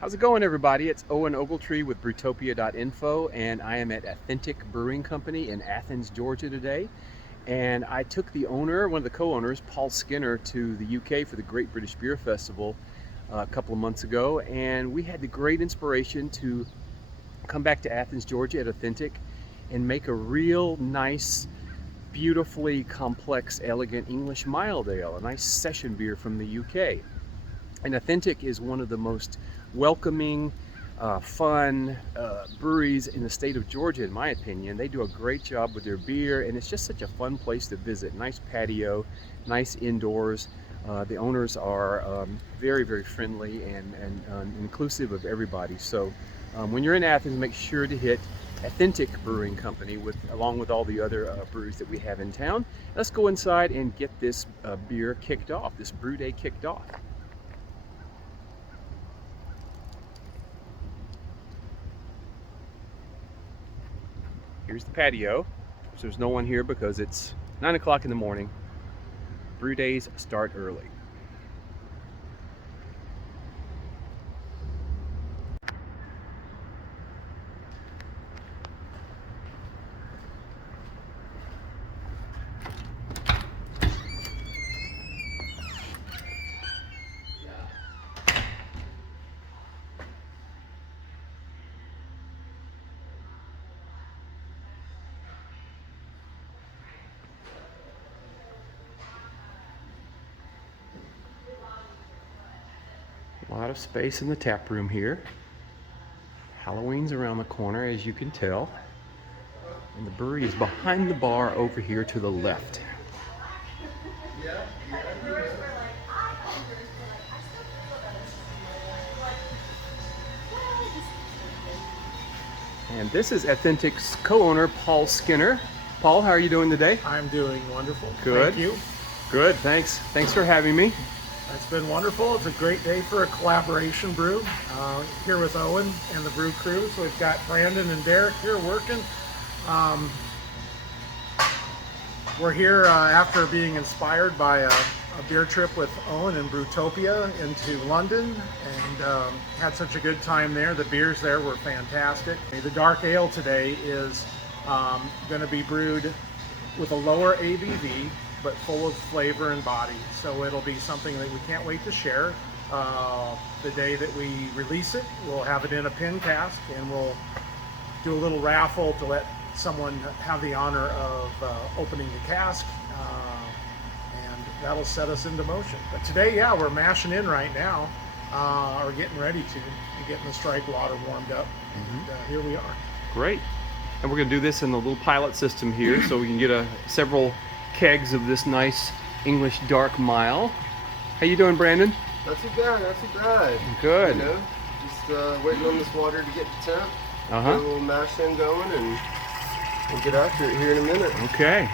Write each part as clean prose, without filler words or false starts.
How's it going, everybody? It's Owen Ogletree with Brewtopia.info, and I am at Athentic Brewing Company in Athens, Georgia today. And I took the owner, one of the co-owners, Paul Skinner, to the UK for the Great British Beer Festival a couple of months ago, and we had the great inspiration to come back to Athens, Georgia at Athentic and make a real nice, beautifully complex, elegant English mild ale, a nice session beer from the UK. And Athentic is one of the most welcoming, fun breweries in the state of Georgia, in my opinion. They do a great job with their beer, and it's just such a fun place to visit. Nice patio, nice indoors. The owners are very, very friendly and inclusive of everybody. So when you're in Athens, make sure to hit Athentic Brewing Company along with all the other breweries that we have in town. Let's go inside and get this beer kicked off, this brew day kicked off. Here's the patio. So there's no one here because it's 9 o'clock in the morning. Brew days start early. A lot of space in the tap room here. Halloween's around the corner, as you can tell. And the brewery is behind the bar over here to the left. And this is Athentic's co-owner, Paul Skinner. Paul, how are you doing today? I'm doing wonderful. Good. Thank you. Good, thanks. Thanks for having me. It's been wonderful. It's a great day for a collaboration brew here with Owen and the brew crew. So we've got Brandon and Derek here working. We're here after being inspired by a beer trip with Owen and Brewtopia into London, and had such a good time there. The beers there were fantastic. The dark ale today is going to be brewed with a lower ABV, but full of flavor and body. So it'll be something that we can't wait to share. The day that we release it, we'll have it in a pin cask, and we'll do a little raffle to let someone have the honor of opening the cask, and that'll set us into motion. But today, yeah, we're mashing in right now, or getting ready to, and getting the strike water warmed up, and here we are. Great. And we're going to do this in the little pilot system here so we can get several kegs of this nice English dark mile. How you doing, Brandon? Not too bad, not too bad. Good. You know, just waiting on this water to get to temp. Get a little mash in going, and we'll get after it here in a minute. Okay.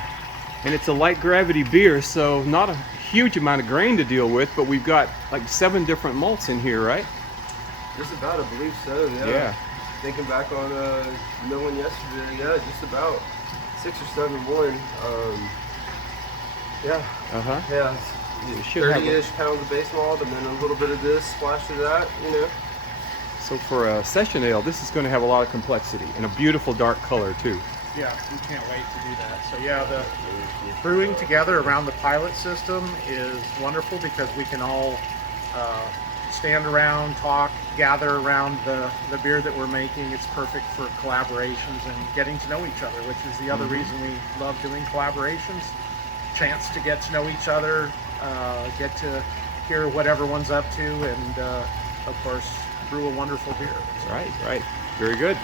And it's a light gravity beer, so not a huge amount of grain to deal with, but we've got like 7 different malts in here, right? Just about, I believe so, yeah. Yeah. Thinking back on milling yesterday, yeah, just about 6 or 7 one. Yeah. Yeah. It's 30-ish pounds of base malt, and then a little bit of this, splash of that, you know. So for a session ale, this is going to have a lot of complexity and a beautiful dark color too. Yeah, we can't wait to do that. So yeah, the brewing together around the pilot system is wonderful because we can all stand around, talk, gather around the beer that we're making. It's perfect for collaborations and getting to know each other, which is the other reason we love doing collaborations. Chance to get to know each other, get to hear what everyone's up to, and of course, brew a wonderful beer. So. Right. Very good.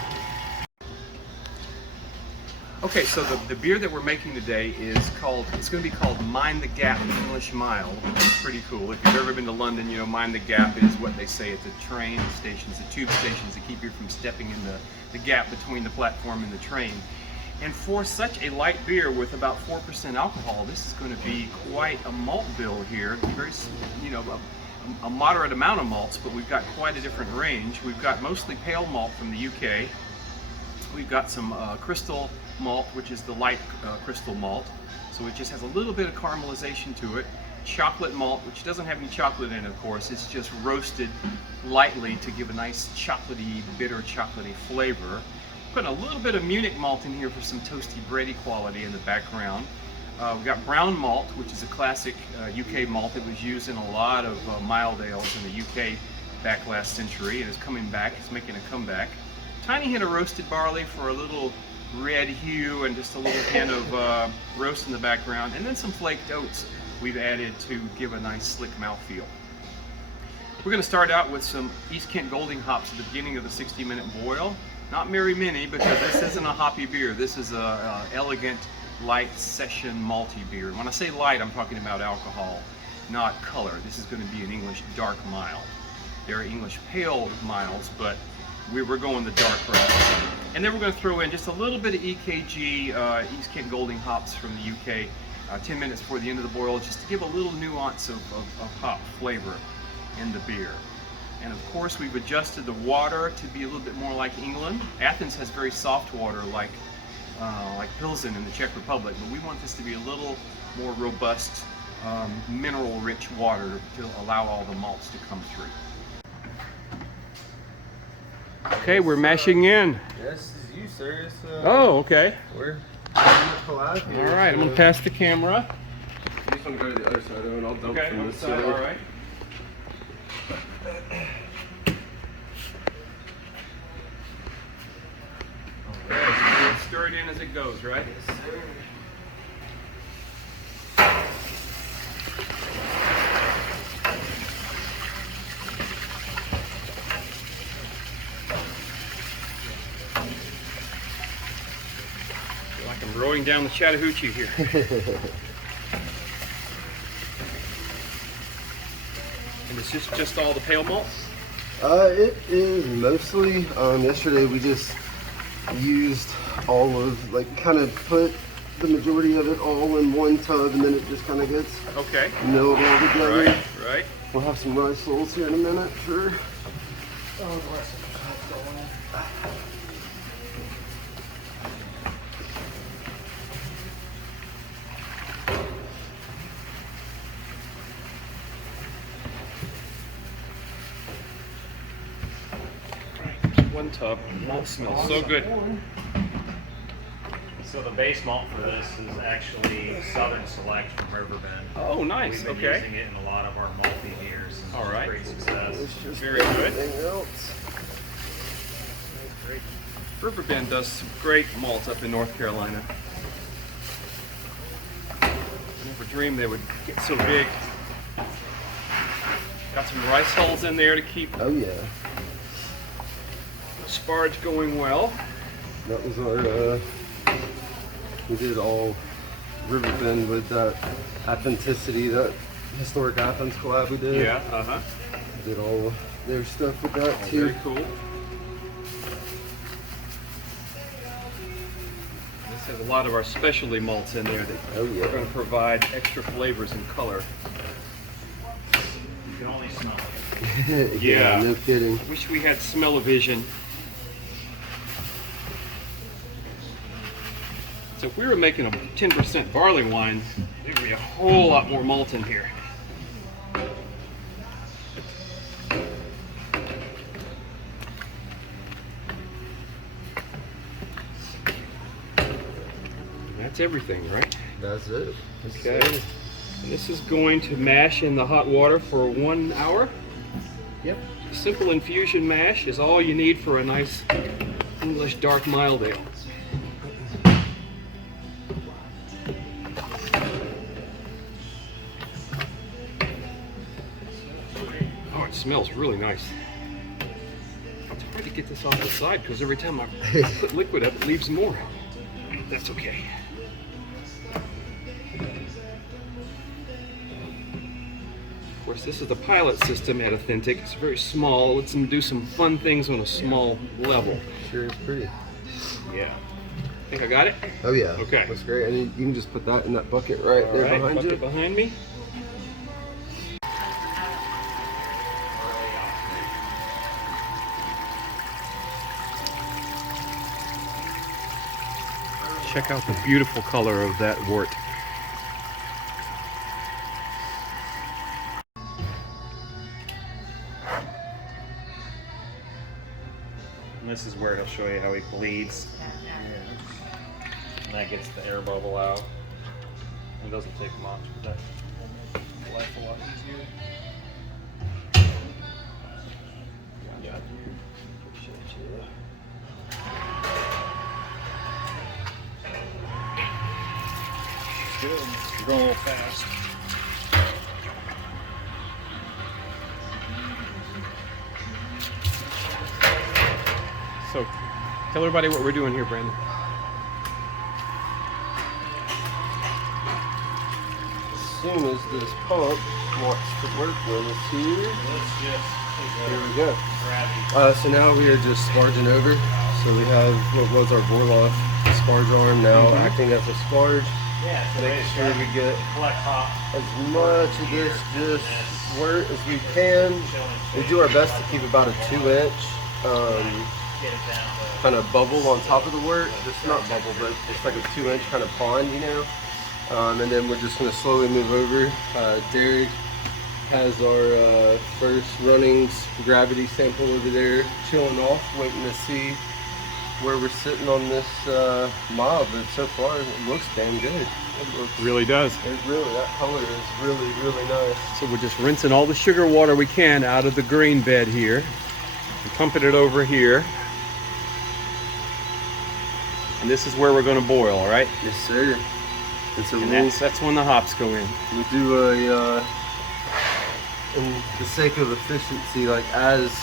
Okay, so the beer that we're making today it's going to be called Mind the Gap English Mild, which is pretty cool. If you've ever been to London, you know Mind the Gap is what they say at the train stations, the tube stations, that keep you from stepping in the gap between the platform and the train. And for such a light beer with about 4% alcohol, this is going to be quite a malt bill here. Very, a moderate amount of malts, but we've got quite a different range. We've got mostly pale malt from the UK. We've got some crystal malt, which is the light crystal malt. So it just has a little bit of caramelization to it. chocolate malt, which doesn't have any chocolate in it, of course. It's just roasted lightly to give a nice chocolatey, bitter chocolatey flavor. Putting a little bit of Munich malt in here for some toasty bready quality in the background. We've got brown malt, which is a classic UK malt that was used in a lot of mild ales in the UK back last century. It is coming back, it's making a comeback. Tiny hint of roasted barley for a little red hue and just a little hint of roast in the background, and then some flaked oats we've added to give a nice slick mouthfeel. We're going to start out with some East Kent Golding hops at the beginning of the 60-minute boil. Not very many, because this isn't a hoppy beer. This is a elegant, light session malty beer. And when I say light, I'm talking about alcohol, not color. This is going to be an English dark mild. There are English pale miles, but we're going the dark route. And then we're going to throw in just a little bit of EKG, East Kent Golding hops from the UK, 10 minutes before the end of the boil, just to give a little nuance of hop flavor in the beer. And of course, we've adjusted the water to be a little bit more like England. Athens has very soft water, like Pilsen in the Czech Republic, but we want this to be a little more robust, mineral-rich water to allow all the malts to come through. Okay, we're mashing in. Yes, this is you, sir. Oh, okay. We're collab here. All right, I'm gonna pass the camera. You just want to go to the other side, and I'll dump from this side. All right. Stir it in as it goes, right? Yes, sir. I'm rowing down the Chattahoochee here. And is this just all the pale malt? It is mostly. Yesterday we just used all of, like, kind of put the majority of it all in one tub, and then it just kind of gets milled all together. Right, right. We'll have some rice rolls here in a minute, sure. One tub. Malt smells so good. So the base malt for this is actually Southern Select from Riverbend. Oh, nice. We've been using it in a lot of our malty beers. And All right. Great success. Very good. Anything else? Riverbend does some great malts up in North Carolina. I never dreamed they would get so big. Got some rice hulls in there to keep Oh yeah. the sparge going well. That was our, we did all Riverbend with that Authenticity, that historic Athens collab we did. Yeah, uh-huh. Did all their stuff with that too. Very cool. This has a lot of our specialty malts in there that Oh yeah. are going to provide extra flavors and color. You can only smell it. Yeah. No kidding. Wish we had smell-o-vision. So if we were making a 10% barley wine, there'd be a whole lot more malt in here. That's everything, right? That's it. Okay. And this is going to mash in the hot water for 1 hour. Yep. Simple infusion mash is all you need for a nice English dark mild ale. Oh, it smells really nice. It's hard to get this off the side because every time I put liquid up, it leaves more. That's okay. Of course, this is the pilot system at Athentic. It's very small. Lets them do some fun things on a small level. Sure is pretty. Yeah. Think I got it? Oh yeah. Okay. Looks great. And you can just put that in that bucket right All there right, behind bucket you. behind me. Check out the beautiful color of that wort. this is where he'll show you how he bleeds. And that gets the air bubble out. It doesn't take much, but that makes life a lot easier. Yeah. Appreciate you. Good. You're going a little fast. So, tell everybody what we're doing here, Brandon. As soon as this pump wants to work with us here, here we go. So now we are just sparging over. So we have what was our Vorloff sparge arm now acting as a sparge. Yeah, so making sure we get collect hop. as much of this just wort as we can. We do our best to keep about a 2-inch kind of bubble on top of the wort. Just not bubble, but it's like a 2-inch kind of pond, you know. And then we're just going to slowly move over. Derek has our first runnings gravity sample over there, chilling off, waiting to see where we're sitting on this mob. But so far, it looks dang good. It looks, Really does. that color is really, really nice. So we're just rinsing all the sugar water we can out of the grain bed here and pumping it over here. And this is where we're going to boil, all right? Yes, sir. And so And that's when the hops go in. we'll do a, in the sake of efficiency, like as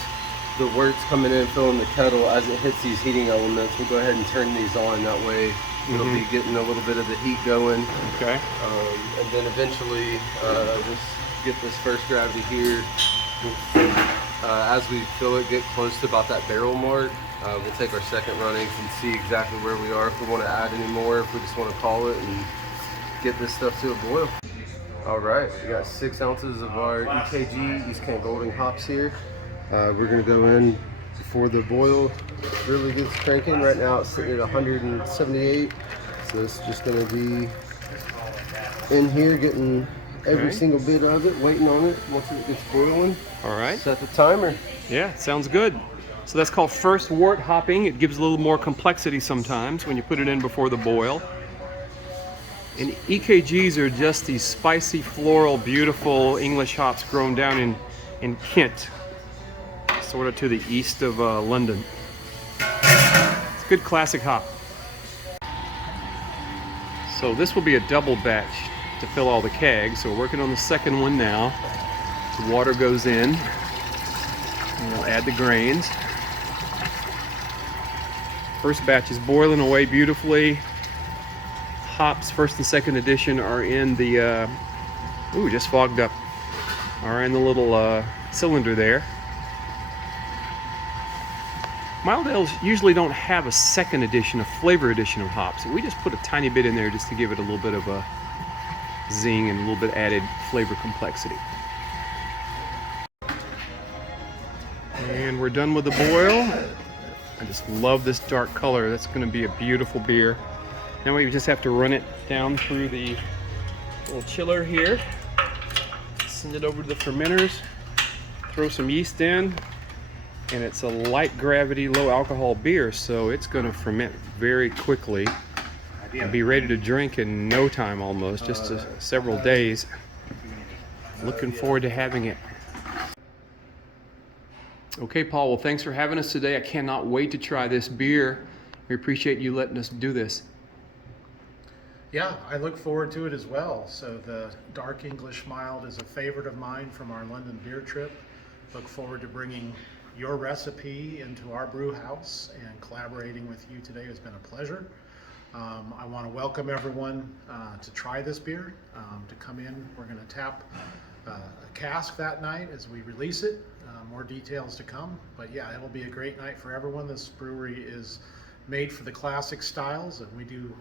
the wort's coming in, filling the kettle, as it hits these heating elements, we'll go ahead and turn these on. That way it'll be getting a little bit of the heat going. Okay. And then eventually just get this first gravity here. As we fill it, get close to about that barrel mark, we'll take our second runnings and see exactly where we are, if we want to add any more, if we just want to call it and get this stuff to a boil. All right, we got 6 ounces of our EKG, East Kent Golding hops here. We're gonna go in before the boil really gets cranking. Right now it's sitting at 178, so it's just gonna be in here getting every single bit of it, waiting on it. Once it gets boiling, All right. set the timer. Yeah, sounds good. So that's called first wort hopping. It gives a little more complexity sometimes when you put it in before the boil. And EKGs are just these spicy, floral, beautiful English hops grown down in Kent, sort of to the east of London. It's a good classic hop. So this will be a double batch to fill all the kegs. So we're working on the second one now. The water goes in, and we'll add the grains. First batch is boiling away beautifully. Hops, first and second edition, are in the, just fogged up, are in the little cylinder there. Mild ales usually don't have a second edition, a flavor edition of hops. We just put a tiny bit in there just to give it a little bit of a zing and a little bit added flavor complexity. And we're done with the boil. I just love this dark color. That's going to be a beautiful beer. Now we just have to run it down through the little chiller here, send it over to the fermenters, throw some yeast in, and it's a light gravity, low alcohol beer, so it's going to ferment very quickly and be ready to drink in no time almost, just several days. Looking forward to having it. Okay, Paul, well, thanks for having us today. I cannot wait to try this beer. We appreciate you letting us do this. Yeah, I look forward to it as well. So the Dark English Mild is a favorite of mine from our London beer trip. Look forward to bringing your recipe into our brew house, and collaborating with you today has been a pleasure. I want to welcome everyone to try this beer, to come in. We're going to tap a cask that night as we release it. More details to come, but yeah, it'll be a great night for everyone. This brewery is made for the classic styles, and we do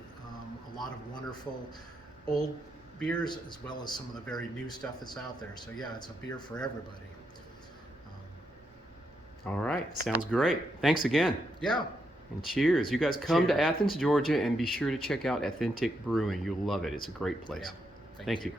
a lot of wonderful old beers as well as some of the very new stuff that's out there. So yeah, it's a beer for everybody. All right, sounds great. Thanks again. Yeah. And cheers. You guys come to Cheers. Athens, Georgia, and be sure to check out Athentic Brewing. You'll love it. It's a great place. Yeah. Thank you.